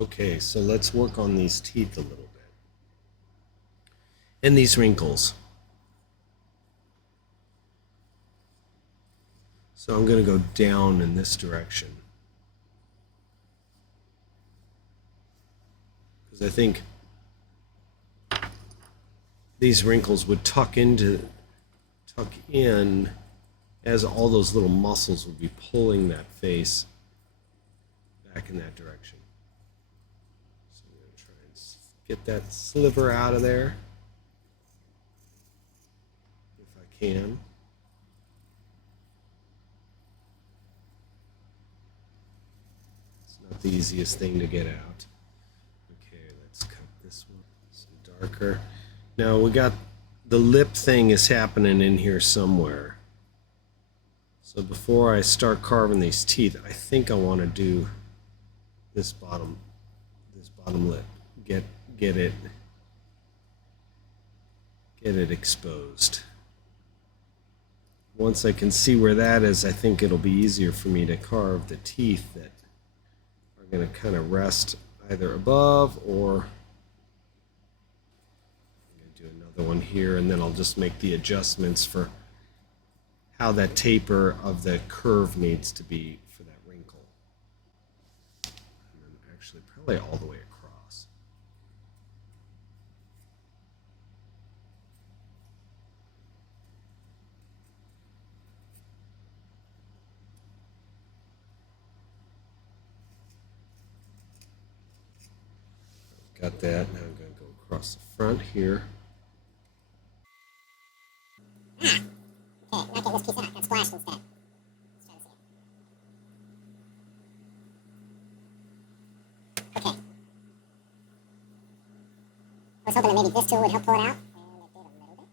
Okay, so let's work on these teeth a little bit. And these wrinkles. So I'm going to go down in this direction. Because I think these wrinkles would tuck in as all those little muscles would be pulling that face back in that direction. So I'm going to try and get that sliver out of there if I can. It's not the easiest thing to get out. Okay, let's cut this one some darker. Now we got the lip thing is happening in here somewhere. So before I start carving these teeth, I think I want to do this bottom lip. Get it exposed. Once I can see where that is, I think it'll be easier for me to carve the teeth that are going to kind of rest either above, or I'm going to do another one here, and then I'll just make the adjustments for how that taper of the curve needs to be for that wrinkle. And then actually probably all the way across. Got that. Now I'm going to go across the front here. Okay, not get this piece out. Got splashed instead. Let's try to see it. Okay. I was hoping that maybe this tool would help pull it out. And it did a little bit.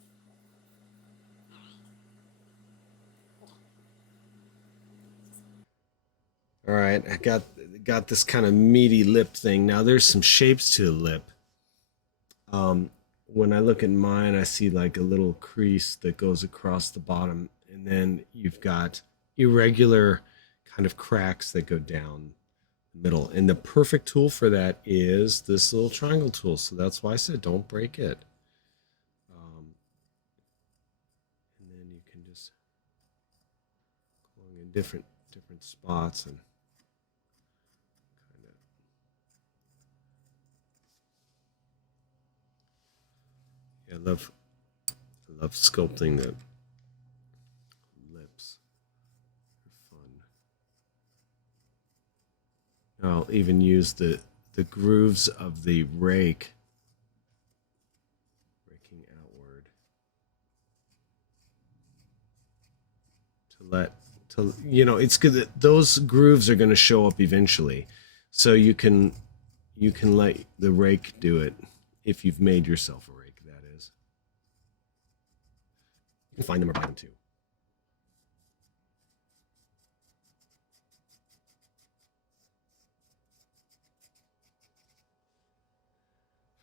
All right, I got this kind of meaty lip thing. Now there's some shapes to the lip. When I look at mine, I see like a little crease that goes across the bottom, and then you've got irregular kind of cracks that go down the middle. And the perfect tool for that is this little triangle tool. So that's why I said don't break it. And then you can just go in different spots and kind of. Yeah, I love sculpting the lips. They're fun. I'll even use the grooves of the rake, raking outward, it's good that those grooves are going to show up eventually, so you can let the rake do it if you've made yourself a rake. That is, you can find them or buy them too.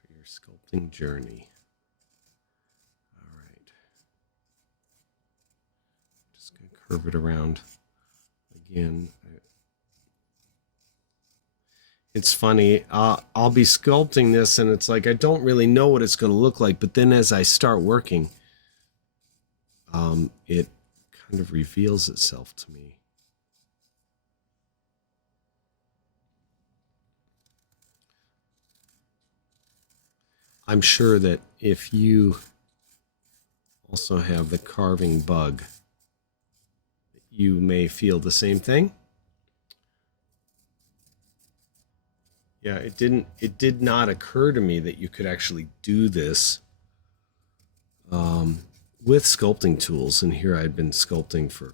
For your sculpting journey. All right. Just going to curve it around again. It's funny. I'll be sculpting this, and it's like I don't really know what it's going to look like. But then, as I start working, it kind of reveals itself to me. I'm sure that if you also have the carving bug, you may feel the same thing. Yeah, it did not occur to me that you could actually do this with sculpting tools. And here I'd been sculpting for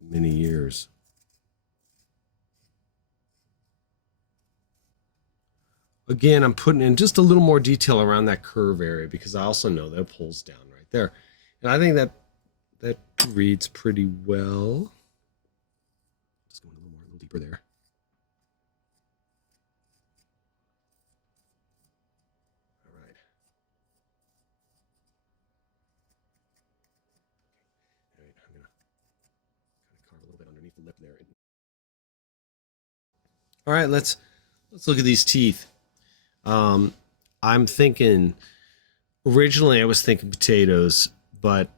many years. Again, I'm putting in just a little more detail around that curve area because I also know that it pulls down right there. And I think that reads pretty well. Just going a little deeper there. All right. All right, I'm gonna kind of carve a little bit underneath the lip there. All right, let's Let's look at these teeth. I'm thinking, originally I was thinking potatoes, but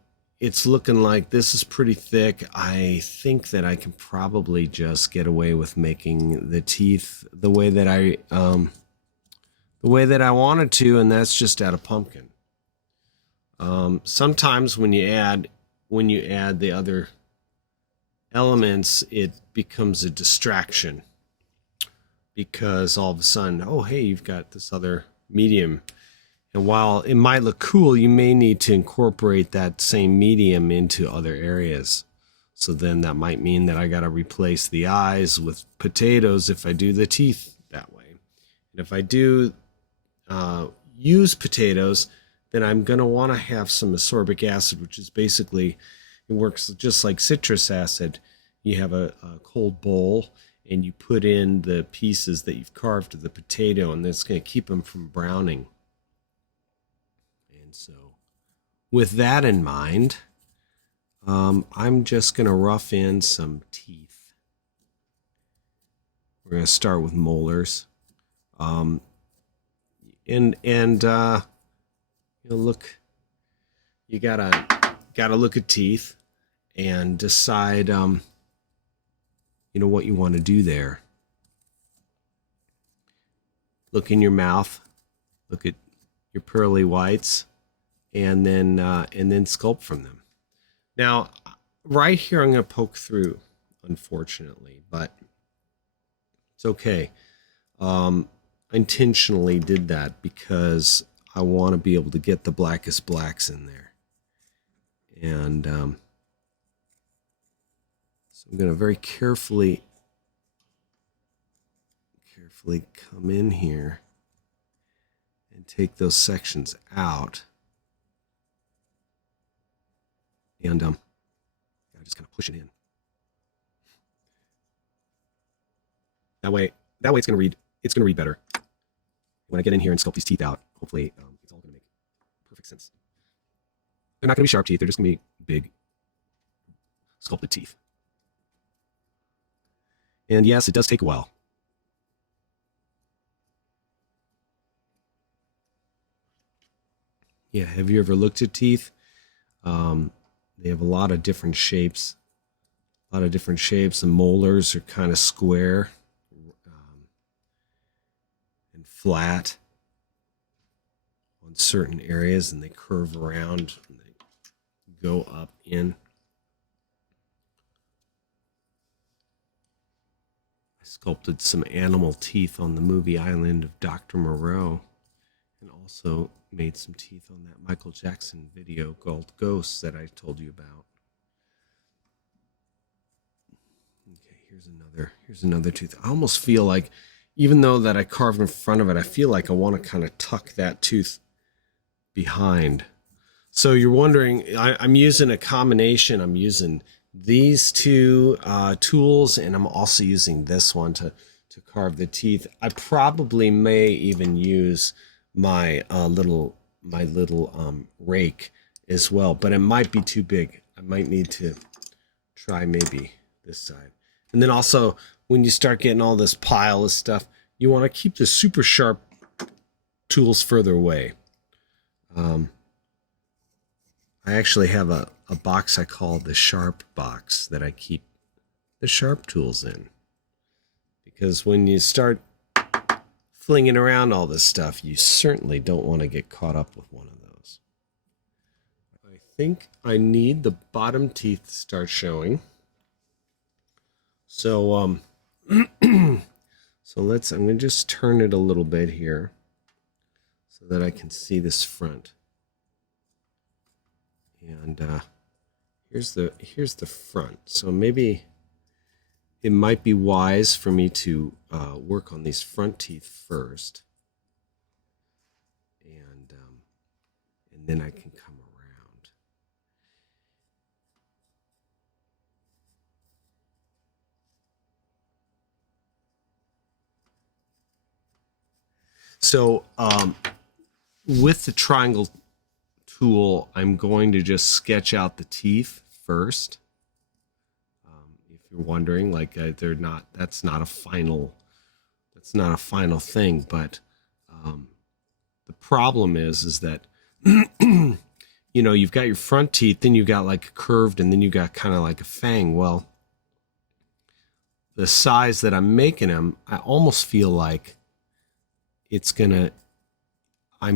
it's looking like this is pretty thick. I think that I can probably just get away with making the teeth the way that I wanted to, and that's just out of pumpkin. Sometimes when you add the other elements, it becomes a distraction because all of a sudden, oh hey, you've got this other medium. And while it might look cool, you may need to incorporate that same medium into other areas. So then that might mean that I got to replace the eyes with potatoes if I do the teeth that way. And if I do use potatoes, then I'm going to want to have some ascorbic acid, which is basically, it works just like citrus acid. You have a cold bowl and you put in the pieces that you've carved of the potato, and that's going to keep them from browning. And so with that in mind, I'm just going to rough in some teeth. We're going to start with molars. Look, you gotta look at teeth and decide what you want to do there. Look in your mouth, look at your pearly whites, and then sculpt from them. Now, right here I'm going to poke through, unfortunately, but it's okay. I intentionally did that because I want to be able to get the blackest blacks in there. And so I'm going to very carefully come in here and take those sections out. And I just kind of push it in. That way it's going to read better. When I get in here and sculpt these teeth out, hopefully it's all going to make perfect sense. They're not going to be sharp teeth. They're just going to be big, sculpted teeth. And yes, it does take a while. Yeah, have you ever looked at teeth? They have a lot of different shapes. The molars are kind of square and flat on certain areas, and they curve around and they go up in. I sculpted some animal teeth on the movie Island of Dr. Moreau, and also made some teeth on that Michael Jackson video called Ghosts that I told you about. Okay, here's another tooth. I almost feel like, even though that I carved in front of it, I feel like I want to kind of tuck that tooth behind. So you're wondering, I'm using a combination. I'm using these two tools, and I'm also using this one to carve the teeth. I probably may even use my little rake as well, but it might be too big. I might need to try maybe this side. And then also, when you start getting all this pile of stuff, you want to keep the super sharp tools further away. I actually have a box I call the sharp box that I keep the sharp tools in. Because when you start flinging around all this stuff, you certainly don't want to get caught up with one of those. I think I need the bottom teeth to start showing. So I'm going to just turn it a little bit here so that I can see this front. And here's the front. So maybe it might be wise for me to work on these front teeth first, and then I can come around. So with the triangle tool, I'm going to just sketch out the teeth first. If you're wondering, like that's not a final That's not a final thing, but the problem is that you've got your front teeth, then you've got like a curved, and then you got kind of like a fang. Well, the size that I'm making them, I almost feel like I'm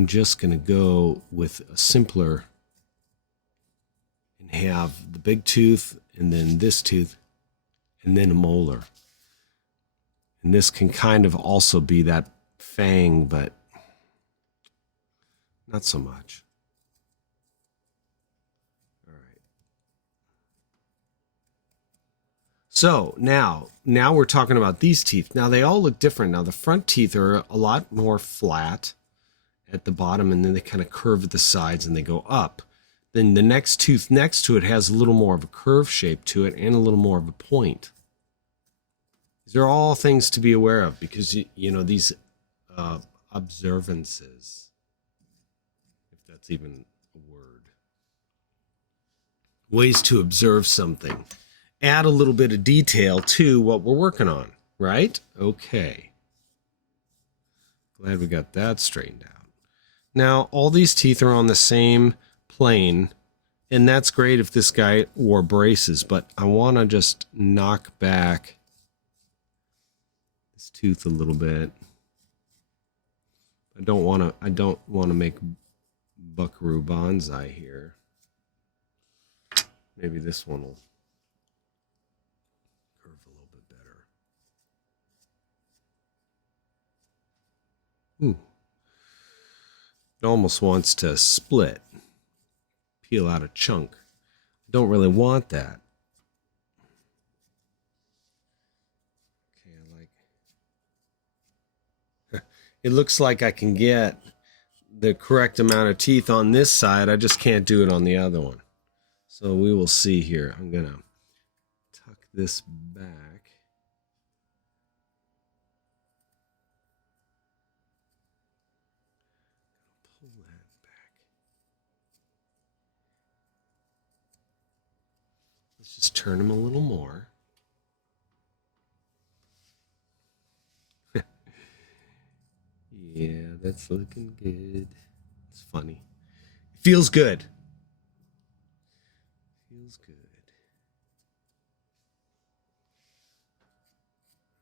just gonna go with a simpler and have the big tooth and then this tooth and then a molar. And this can kind of also be that fang, but not so much. All right. So now we're talking about these teeth. Now they all look different. Now the front teeth are a lot more flat at the bottom, and then they kind of curve at the sides and they go up. Then the next tooth next to it has a little more of a curve shape to it and a little more of a point. These are all things to be aware of, because these observances, if that's even a word, ways to observe something, add a little bit of detail to what we're working on, right? Okay. Glad we got that straightened out. Now, all these teeth are on the same plane, and that's great if this guy wore braces, but I want to just knock back this tooth a little bit. I don't want to make Buckaroo Banzai here. Maybe this one will curve a little bit better. Ooh. It almost wants to split, peel out a chunk. Don't really want that. Okay, it looks like I can get the correct amount of teeth on this side. I just can't do it on the other one. So we will see here. I'm going to tuck this back. Pull that back. Let's just turn them a little more. Yeah, that's looking good. It's funny. It feels good. Feels good.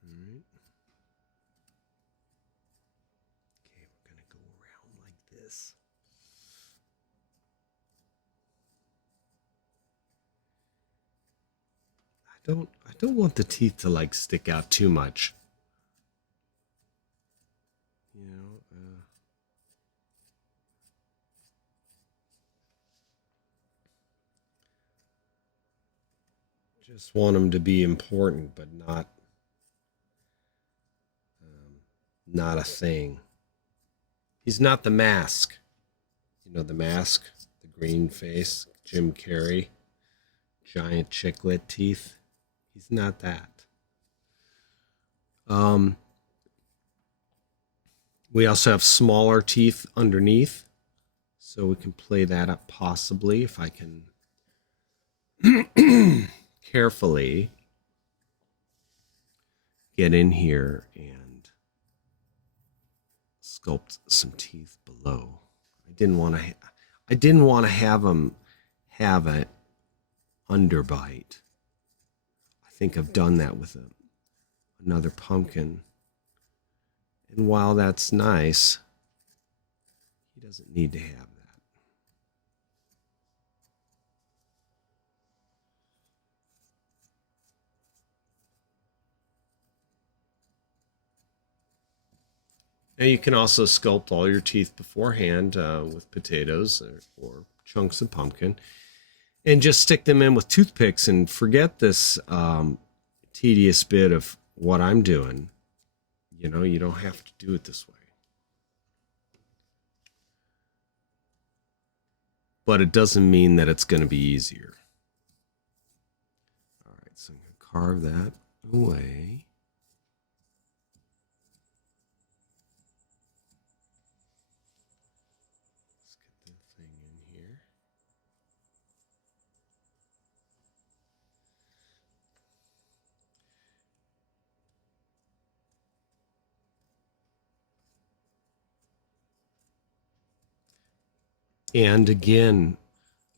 All right. Okay, we're going to go around like this. I don't want the teeth to like stick out too much. Just want them to be important, but not a thing. He's not the Mask. The Mask, the green face, Jim Carrey, giant chiclet teeth. He's not that. We also have smaller teeth underneath, so we can play that up possibly if I can carefully get in here and sculpt some teeth below. I didn't want to have them have an underbite. I think I've done that with another pumpkin. And while that's nice, he doesn't need to have that. Now you can also sculpt all your teeth beforehand with potatoes or chunks of pumpkin, and just stick them in with toothpicks and forget this tedious bit of what I'm doing. You don't have to do it this way. But it doesn't mean that it's going to be easier. All right, so I'm going to carve that away. And again,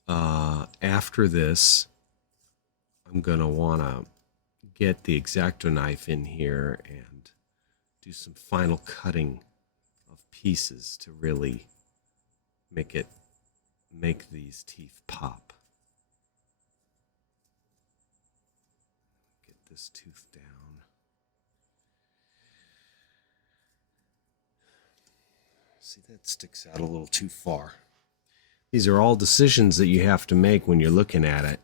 after this, I'm going to want to get the X-Acto knife in here and do some final cutting of pieces to really make these teeth pop. Get this tooth down. See, that sticks out a little too far. These are all decisions that you have to make when you're looking at it.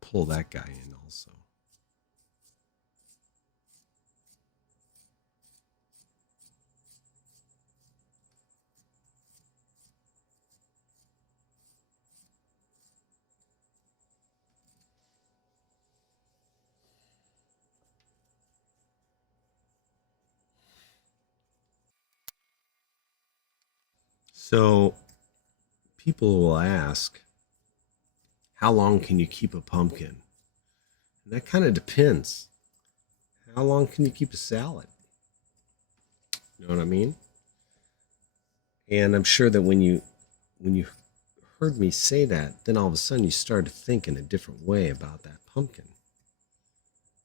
Pull that guy in also. So people will ask, how long can you keep a pumpkin? And that kind of depends. How long can you keep a salad? You know what I mean? And I'm sure that when you heard me say that, then all of a sudden you started thinking a different way about that pumpkin.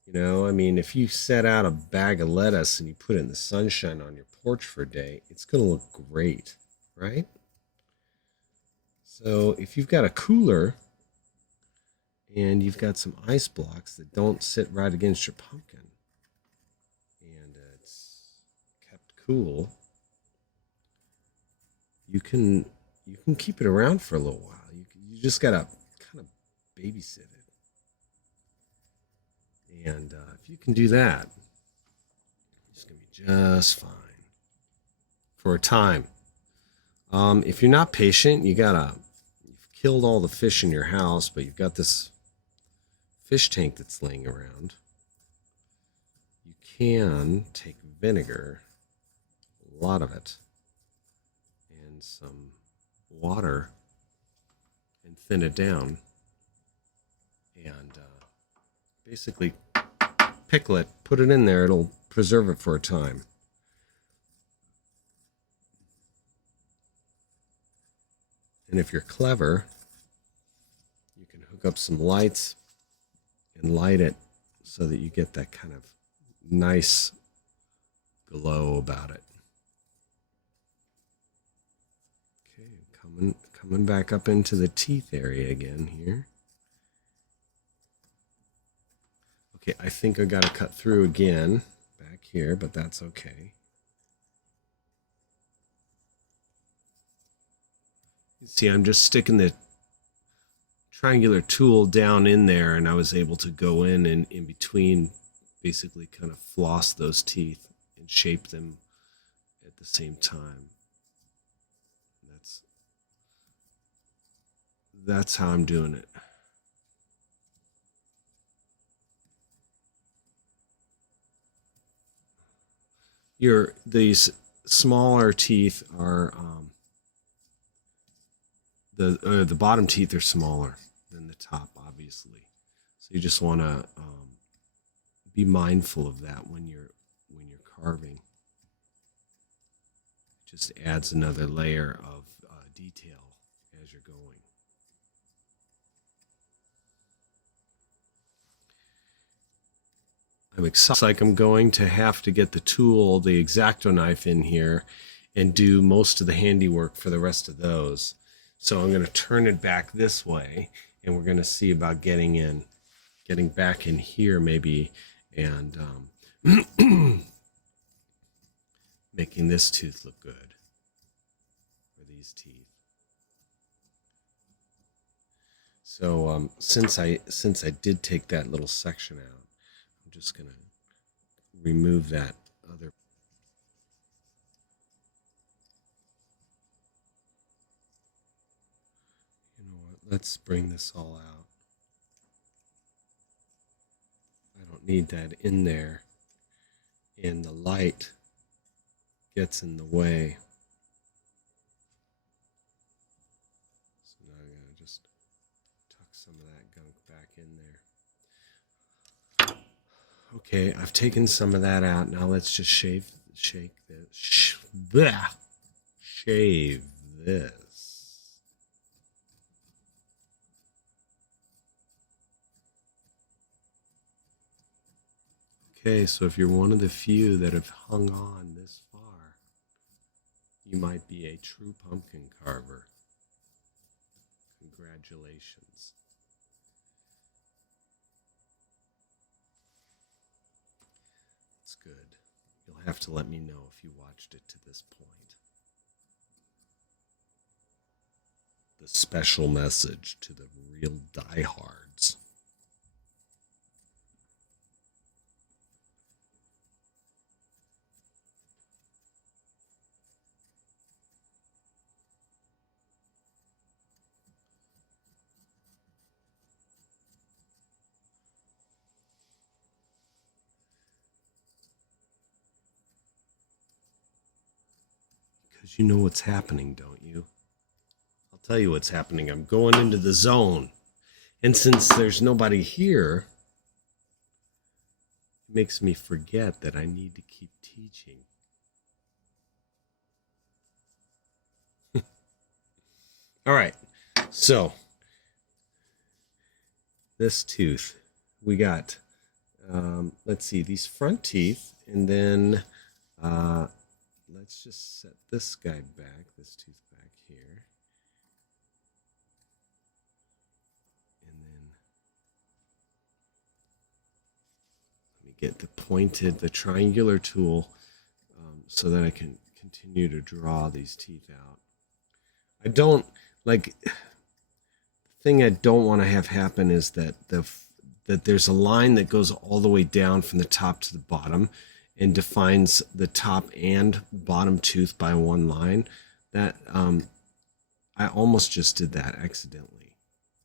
You know, I mean, if you set out a bag of lettuce and you put it in the sunshine on your porch for a day, it's going to look great, right? So if you've got a cooler and you've got some ice blocks that don't sit right against your pumpkin and it's kept cool, you can keep it around for a little while. You just got to kind of babysit it. And if you can do that, it's going to be just fine for a time. If you're not patient, you've killed all the fish in your house, but you've got this fish tank that's laying around. You can take vinegar, a lot of it, and some water and thin it down and basically pickle it, put it in there. It'll preserve it for a time. And if you're clever, you can hook up some lights and light it so that you get that kind of nice glow about it. Okay, coming back up into the teeth area again here. Okay, I think I got to cut through again back here, but that's okay. You see, I'm just sticking the triangular tool down in there, and I was able to go in and in between, basically kind of floss those teeth and shape them at the same time. That's how I'm doing it. These smaller teeth are the bottom teeth are smaller than the top, obviously. So you just want to be mindful of that when you're carving. It just adds another layer of detail as you're going. I'm excited. Like I'm going to have to get the tool, the X-Acto knife in here and do most of the handiwork for the rest of those. So I'm going to turn it back this way and we're going to see about getting back in here maybe and making this tooth look good, or these teeth. So since I did take that little section out, I'm just going to remove that other. You know what? Let's bring this all out. I don't need that in there. And the light gets in the way. So now I'm going to just tuck some of that gunk back in there. Okay, I've taken some of that out. Now let's just shave shake this. Bleh. Shave this. Okay, so if you're one of the few that have hung on this far, you might be a true pumpkin carver. Congratulations. It's good. You'll have to let me know if you watched it to this point. The special message to the real diehards. Because you know what's happening, don't you? I'll tell you what's happening. I'm going into the zone. And since there's nobody here, it makes me forget that I need to keep teaching. All right. So, this tooth, we got, let's see, these front teeth, and then let's just set this guy back, this tooth back here. And then let me get the triangular tool so that I can continue to draw these teeth out. I don't, like, the thing I don't want to have happen is that that there's a line that goes all the way down from the top to the bottom and defines the top and bottom tooth by one line. That I almost just did that accidentally,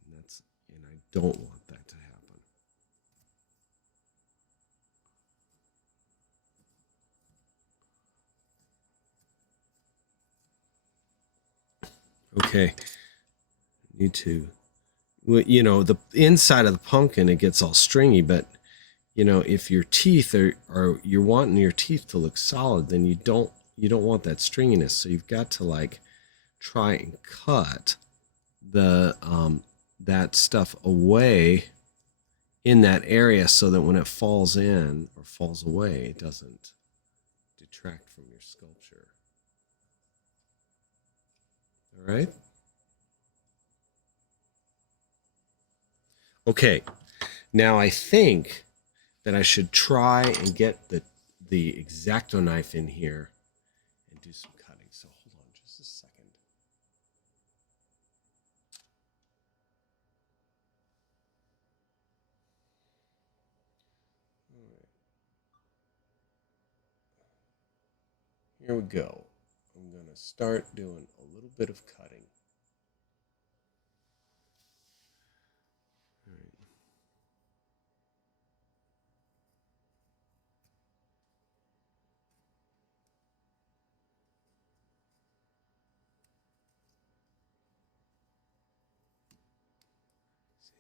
and I don't want that to happen. Okay, need to, you know, the inside of the pumpkin, it gets all stringy, but you know, if your teeth are you're wanting your teeth to look solid, then you don't want that stringiness. So you've got to like try and cut the that stuff away in that area so that when it falls in or falls away, it doesn't detract from your sculpture. All right? Okay. Now I think that I should try and get the X-Acto knife in here and do some cutting. So hold on just a second. All right. Here we go. I'm going to start doing a little bit of cutting.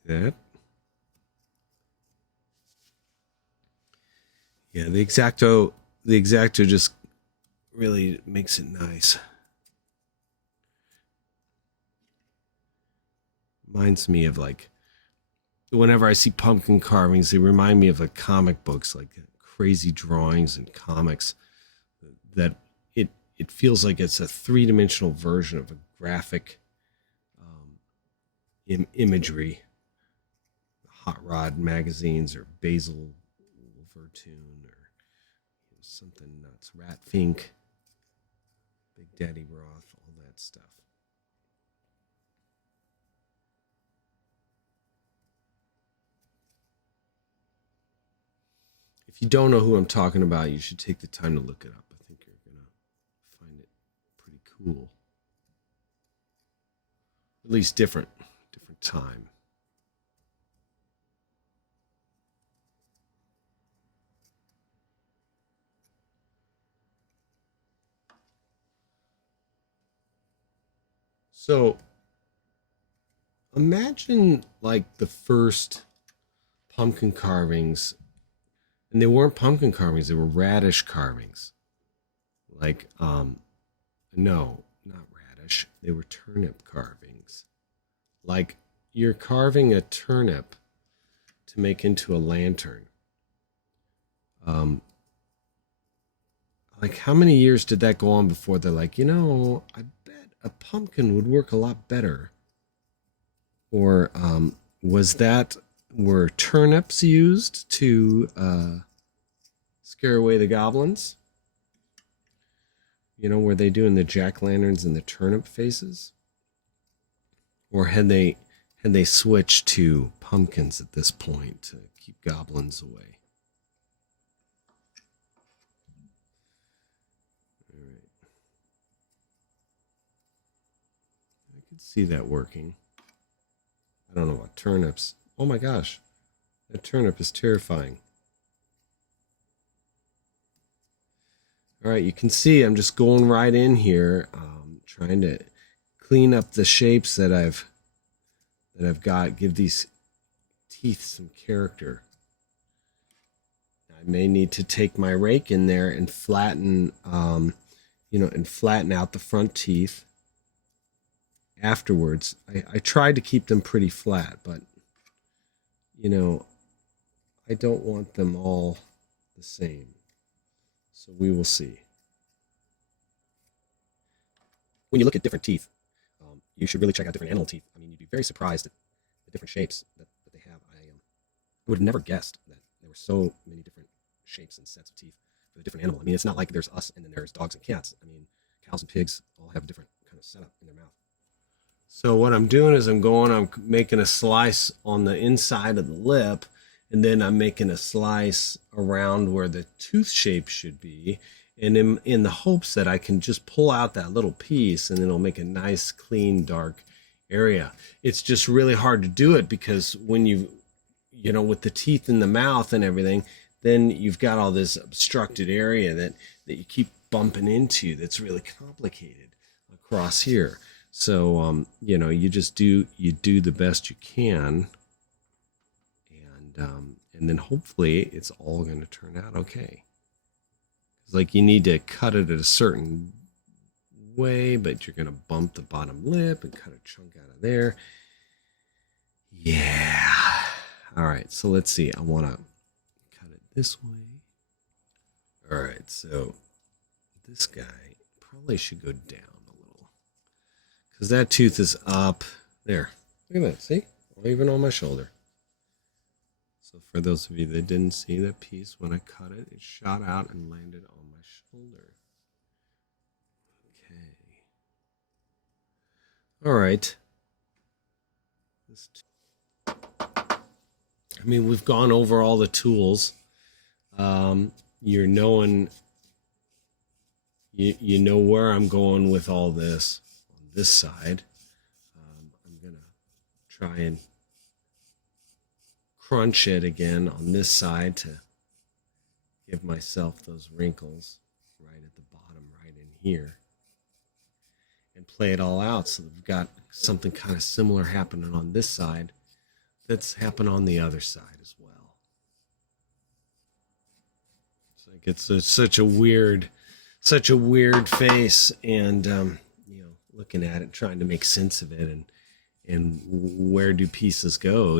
That. Yeah, the X-Acto just really makes it nice. Reminds me of, like, whenever I see pumpkin carvings, they remind me of like comic books, like crazy drawings and comics that it feels like it's a three-dimensional version of a graphic imagery. Hot Rod magazines or Basil Vertoon or something nuts. Rat Fink, Big Daddy Roth, all that stuff. If you don't know who I'm talking about, you should take the time to look it up. I think you're going to find it pretty cool. At least different time. So imagine like the first pumpkin carvings, and they weren't pumpkin carvings, they were radish carvings. like no, not radish. They were turnip carvings. Like you're carving a turnip to make into a lantern. Like how many years did that go on before they're like, I bet a pumpkin would work a lot better? Or were turnips used to scare away the goblins? Were they doing the jack-o'-lanterns and the turnip faces? Or had they switched to pumpkins at this point to keep goblins away? All right. I could see that working. I don't know about turnips. Oh my gosh. That turnip is terrifying. All right, you can see I'm just going right in here, trying to clean up the shapes that I've got, give these teeth some character. I may need to take my rake in there and flatten, and flatten out the front teeth afterwards. I tried to keep them pretty flat, but I don't want them all the same. So we will see. When you look at different teeth, you should really check out different animal teeth. I mean, you'd be very surprised at the different shapes that they have. I would have never guessed that there were so many different shapes and sets of teeth for the different animal. I mean, it's not like there's us and then there's dogs and cats. I mean, cows and pigs all have a different kind of setup in their mouth. So what I'm doing is I'm making a slice on the inside of the lip, and then I'm making a slice around where the tooth shape should be, and in the hopes that I can just pull out that little piece and it'll make a nice, clean, dark area. It's just really hard to do it because when with the teeth in the mouth and everything, then you've got all this obstructed area that you keep bumping into that's really complicated across here. So, you just do the best you can, and then hopefully it's all going to turn out okay. It's like you need to cut it at a certain way, but you're going to bump the bottom lip and cut a chunk out of there. Yeah. All right, so let's see. I want to cut it this way. All right, so this guy probably should go down a little because that tooth is up there. Look at that. See? Even on my shoulder. So for those of you that didn't see that piece, when I cut it, it shot out and landed on my shoulder. Okay. All right. I mean, we've gone over all the tools. You're knowing, you know where I'm going with all this on this side. I'm going to try and crunch it again on this side to give myself those wrinkles right at the bottom, right in here, and play it all out so that we've got something kind of similar happening on this side that's happened on the other side as well. It's like it's such a weird face, and looking at it, trying to make sense of it, and where do pieces go,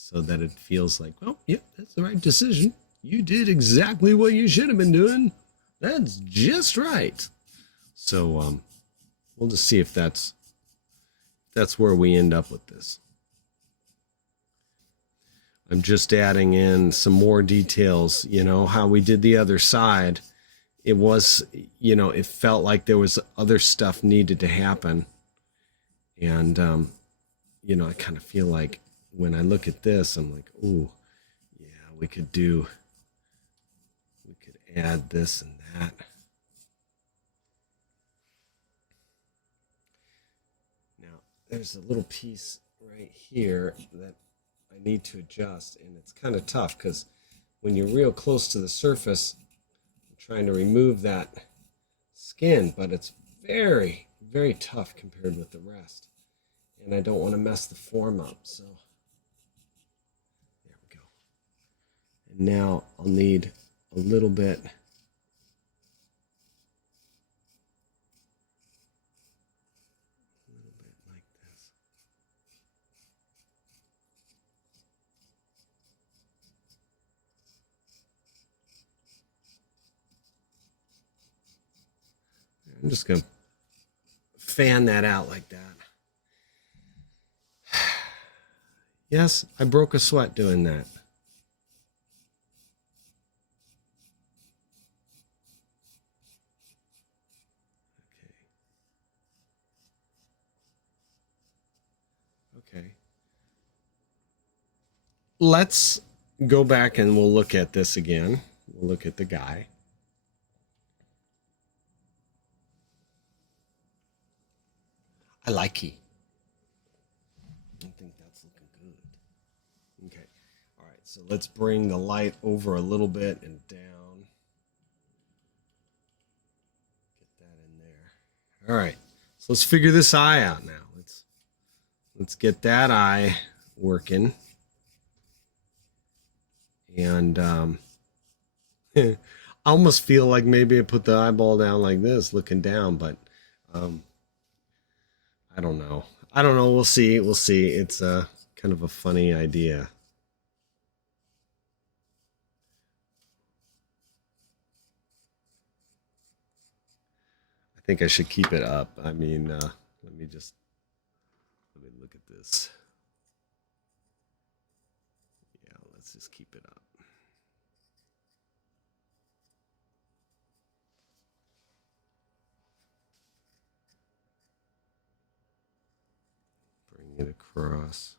so that it feels like, well, yep, that's the right decision. You did exactly what you should have been doing. That's just right. So we'll just see if that's where we end up with this. I'm just adding in some more details, how we did the other side. It was, it felt like there was other stuff needed to happen. And, I kind of feel like when I look at this, I'm like, ooh, yeah, we could add this and that. Now, there's a little piece right here that I need to adjust, and it's kind of tough because when you're real close to the surface, I'm trying to remove that skin, but it's very, very tough compared with the rest. And I don't want to mess the form up, so there we go. And now I'll need a little bit I'm just going to fan that out like that. Yes, I broke a sweat doing that. Okay. Let's go back and we'll look at this again. We'll look at the guy. I like it. I think that's looking good. Okay. All right. So let's bring the light over a little bit and down. Get that in there. All right. So let's figure this eye out now. Let's get that eye working. And I almost feel like maybe I put the eyeball down like this, looking down, but I don't know. I don't know. We'll see. We'll see. It's kind of a funny idea. I think I should keep it up. I mean, let me look at this. Yeah, let's just keep it up. Bring it across.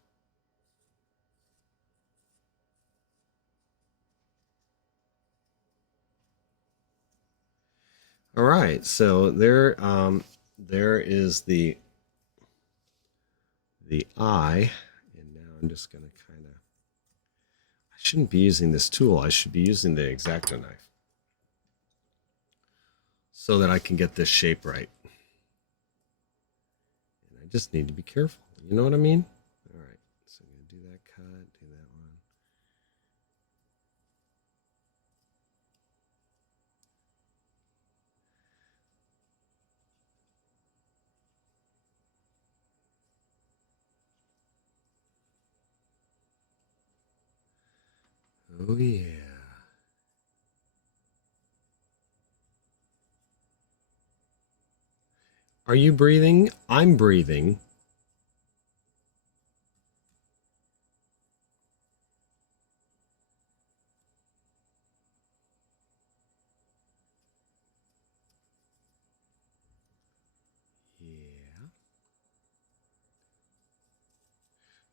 All right, so there is the eye, and now I'm just going to kind of. I shouldn't be using this tool. I should be using the X-Acto knife so that I can get this shape right. And I just need to be careful. You know what I mean? All right, so I'm going to do that cut, do that one. Oh yeah. Are you breathing? I'm breathing.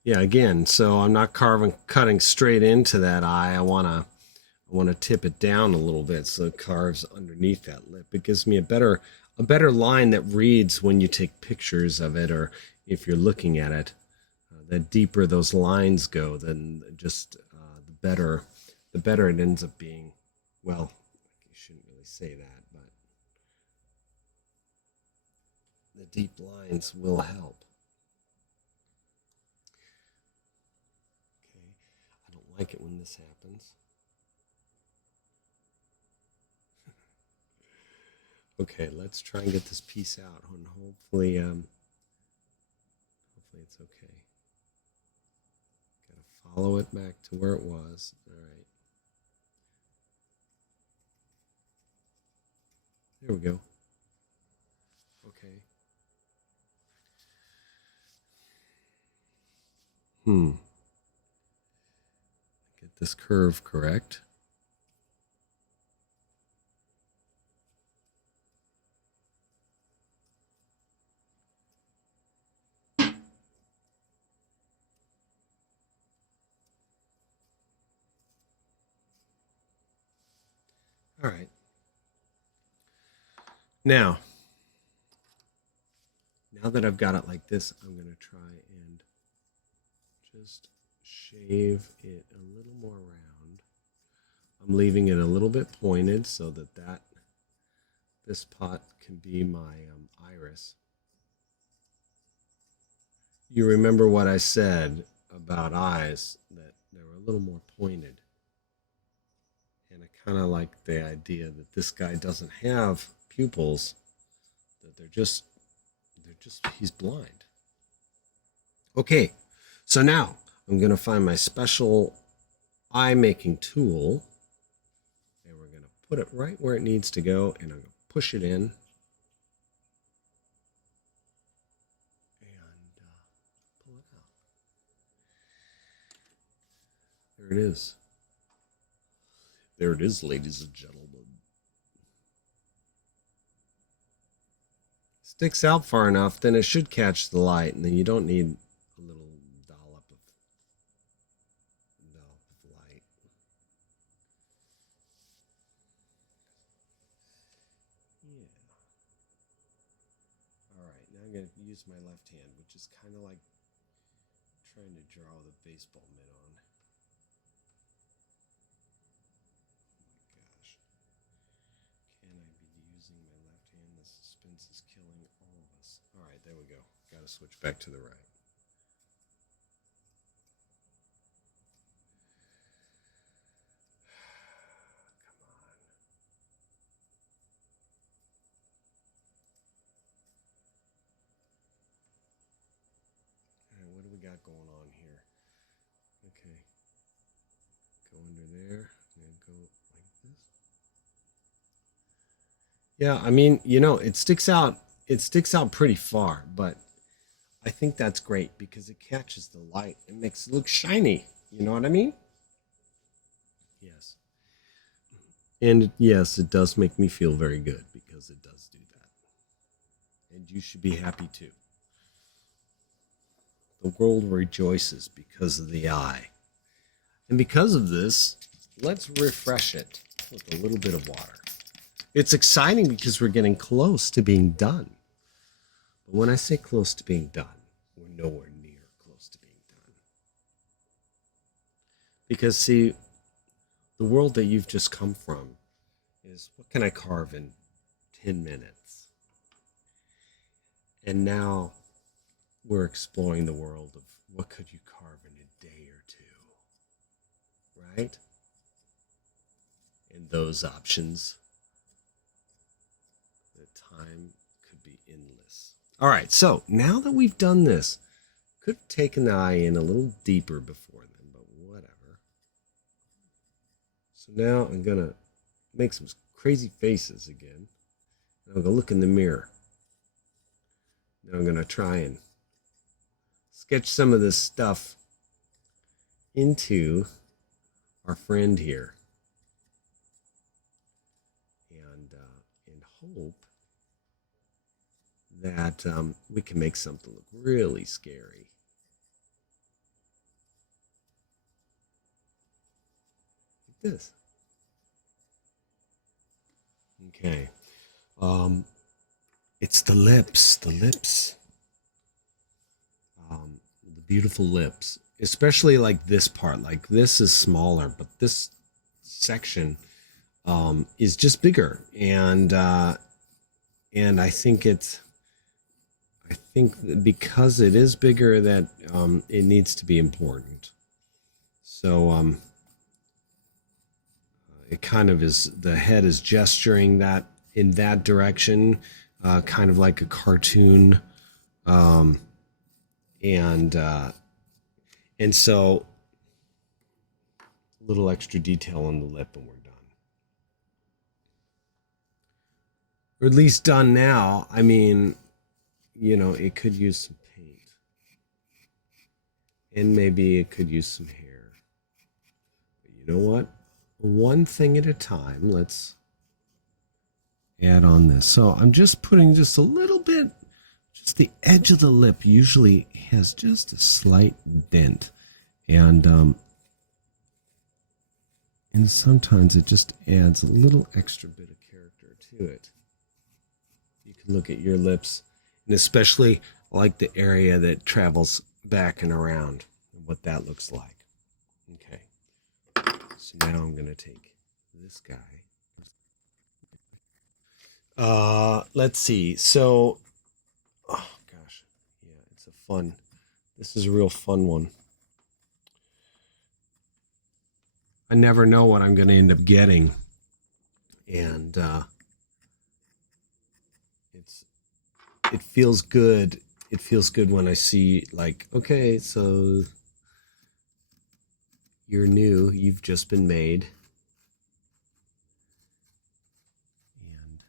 Yeah, again, so I'm not cutting straight into that eye. I want to tip it down a little bit so it carves underneath that lip. It gives me a better line that reads when you take pictures of it, or if you're looking at it. The deeper those lines go, then just the better it ends up being. Well, you shouldn't really say that, but the deep lines will help. Okay, I don't like it when this happens. Okay, let's try and get this piece out, and hopefully it's okay. Gotta follow it back to where it was. All right. There we go. Okay. Get this curve correct. All right. Now that I've got it like this, I'm going to try and just shave it a little more round. I'm leaving it a little bit pointed so that this pot can be my iris. You remember what I said about eyes, that they were a little more pointed. And I kind of like the idea that this guy doesn't have pupils, that he's blind. Okay, so now I'm going to find my special eye making tool, and we're going to put it right where it needs to go, and I'm going to push it in. There it is. There it is, ladies and gentlemen. Sticks out far enough, then it should catch the light, and then you don't need a little dollop of light. Yeah. All right, now I'm going to use my left hand, which is kind of like trying to draw the baseball mitt on. Oh my gosh. Can I be using my left hand? The suspense is killing all of us. All right, there we go. Got to switch back to the right. Come on. All right, what do we got going on here? Okay. Go under there and then go like this. Yeah, I mean, you know, it sticks out pretty far, but I think that's great because it catches the light and makes it look shiny. You know what I mean? Yes. And yes, it does make me feel very good because it does do that. And you should be happy too. The world rejoices because of the eye. And because of this, let's refresh it with a little bit of water. It's exciting because we're getting close to being done. But when I say close to being done, we're nowhere near close to being done. Because, see, the world that you've just come from is, what can I carve in 10 minutes? And now we're exploring the world of what could you carve in a day or two, right? And those options, the time could be endless. All right, so now that we've done this, could have taken the eye in a little deeper before then, but whatever. So now I'm gonna make some crazy faces again. Now I'm gonna look in the mirror. Now I'm gonna try and sketch some of this stuff into our friend here, and hope that we can make something look really scary. Like this. Okay. It's the lips. The beautiful lips. Especially like this part. Like this is smaller, but this section is just bigger. And I think that because it is bigger, that it needs to be important. So it kind of is, the head is gesturing that in that direction, kind of like a cartoon, and so a little extra detail on the lip and we're done. Or at least done now. I mean, you know, it could use some paint. And maybe it could use some hair. But you know what? One thing at a time. Let's add on this. So I'm just putting just a little bit, just the edge of the lip usually has just a slight dent. And sometimes it just adds a little extra bit of character to it. You can look at your lips, and especially like the area that travels back and around, and what that looks like. Okay. So now I'm going to take this guy. Let's see. So, oh gosh, yeah, this is a real fun one. I never know what I'm going to end up getting. And it feels good. It feels good when I see, like, okay, so you're new, you've just been made. And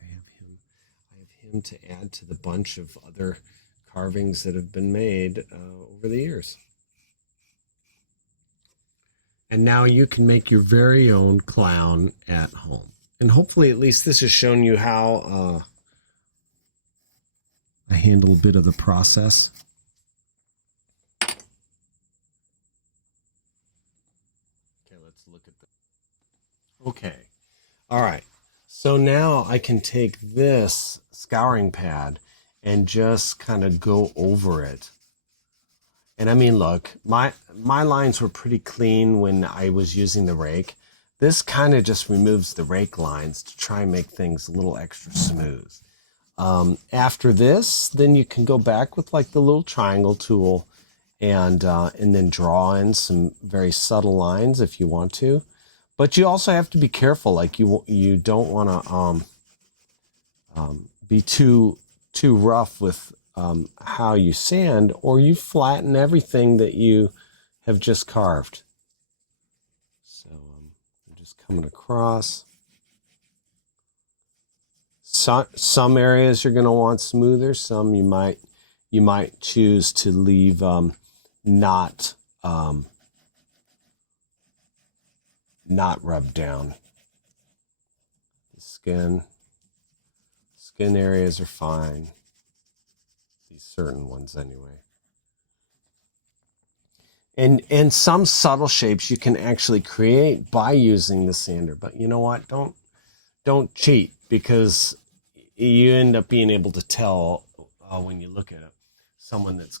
I have him to add to the bunch of other carvings that have been made over the years. And now you can make your very own clown at home. And hopefully at least this has shown you how I handle a bit of the process. Okay, let's look at that. Okay, all right. So now I can take this scouring pad and just kind of go over it. And I mean, look, my lines were pretty clean when I was using the rake. This kind of just removes the rake lines to try and make things a little extra smooth. After this, then you can go back with like the little triangle tool and then draw in some very subtle lines if you want to. But you also have to be careful. Like you don't want to be too rough with how you sand, or you flatten everything that you have just carved. So I'm just coming across. Some areas you're going to want smoother. Some you might choose to leave not rubbed down. The skin areas are fine. These certain ones anyway. And some subtle shapes you can actually create by using the sander. But you know what? Don't cheat, because you end up being able to tell when you look at it, someone that's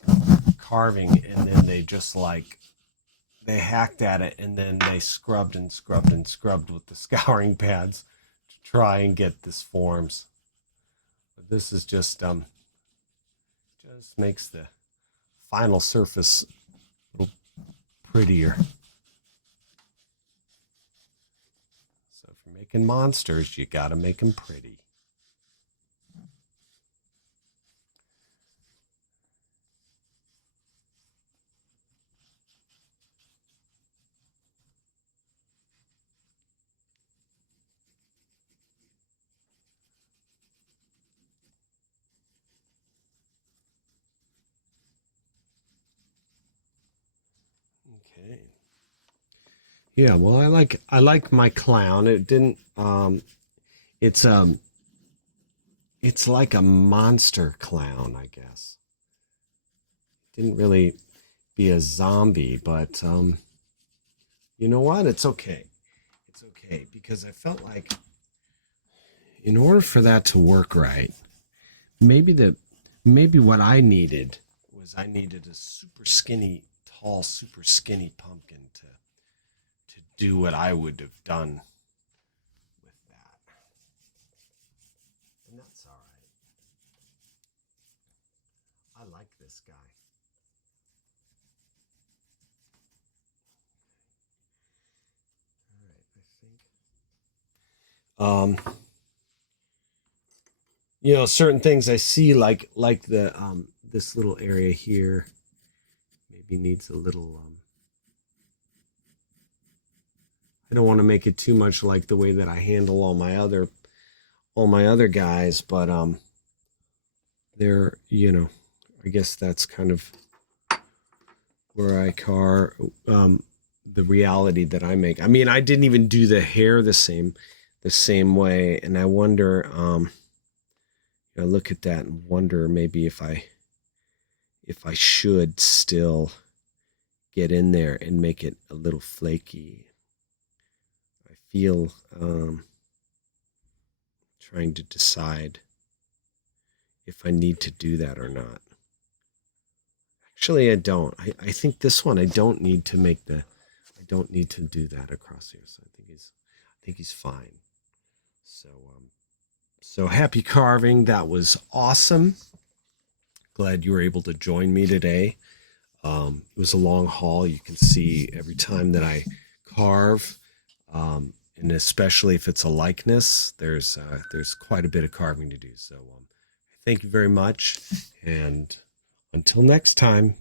carving and then they hacked at it and then they scrubbed and scrubbed and scrubbed with the scouring pads to try and get this forms. But this is just makes the final surface a little prettier. So if you're making monsters, you got to make them pretty. Okay. Yeah, well, I like my clown. It didn't it's like a monster clown, I guess. It didn't really be a zombie, but you know what? It's okay. It's okay, because I felt like in order for that to work right, maybe what I needed was a super skinny, tall, super skinny pumpkin to do what I would have done with that. And that's all right. I like this guy. All right, I think. You know, certain things I see, like the this little area here, maybe needs a little. I don't want to make it too much like the way that I handle all my other guys, but they're, you know, I guess that's kind of where I carve the reality that I make. I mean, I didn't even do the hair the same way, and I wonder, I look at that and wonder maybe if I should still get in there and make it a little flaky. I feel trying to decide if I need to do that or not. Actually, I don't. I think this one I don't need to do that across here. So I think he's fine. So happy carving. That was awesome. Glad you were able to join me today. It was a long haul. You can see every time that I carve, and especially if it's a likeness, there's quite a bit of carving to do. So thank you very much, and until next time.